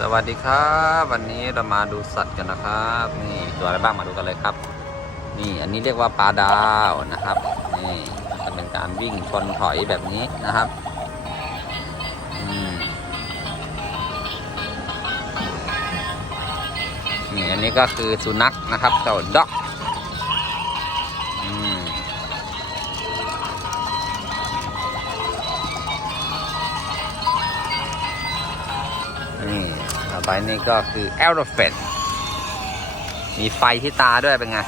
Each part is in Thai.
สวัสดีครับ วันนี้เรามาดูสัตว์กันนะครับ นี่ตัวอะไรบ้างมาดูกันเลยครับ นี่อันนี้เรียกว่าปลาดาวนะครับนี่จะเป็นการวิ่งชนถอยแบบนี้นะครับอืมนี่อันนี้ก็คือสุนัขนะครับเจ้าด็อก ต่อไปนี่ก็คือ elephant มีไฟที่ตาด้วยเป็นไง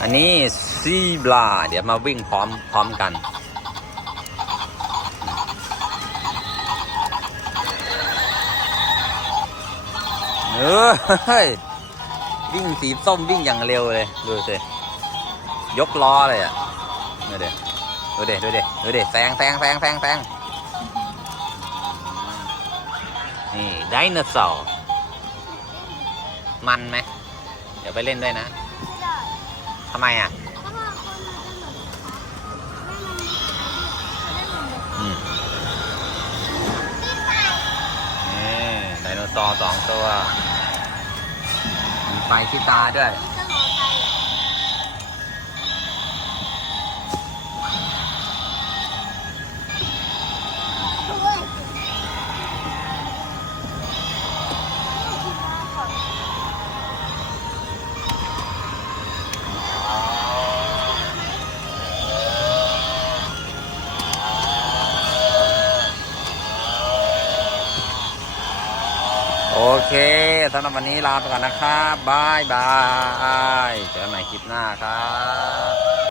อันนี้ซีบลา เดี๋ยวมาวิ่งพร้อมพร้อมกัน เออเฮ้ วิ่งสีส้มวิ่งอย่างเร็วเลย ดูสิยกล้อเลยอะดูเด็ดูเด็ดูเด็ดูเด็แซงแซงแซงแซงแซงนี่ไดโนเสาร์มันไหมเดี๋ยวไปเล่นด้วยนะทำไมอะนี่ไดโนเสาร์สองตัว ไฟที่ตาด้วย โอเคสำหรับวันนี้ลาไปก่อนนะครับบายบายเจอกันใหม่คลิปหน้าครับ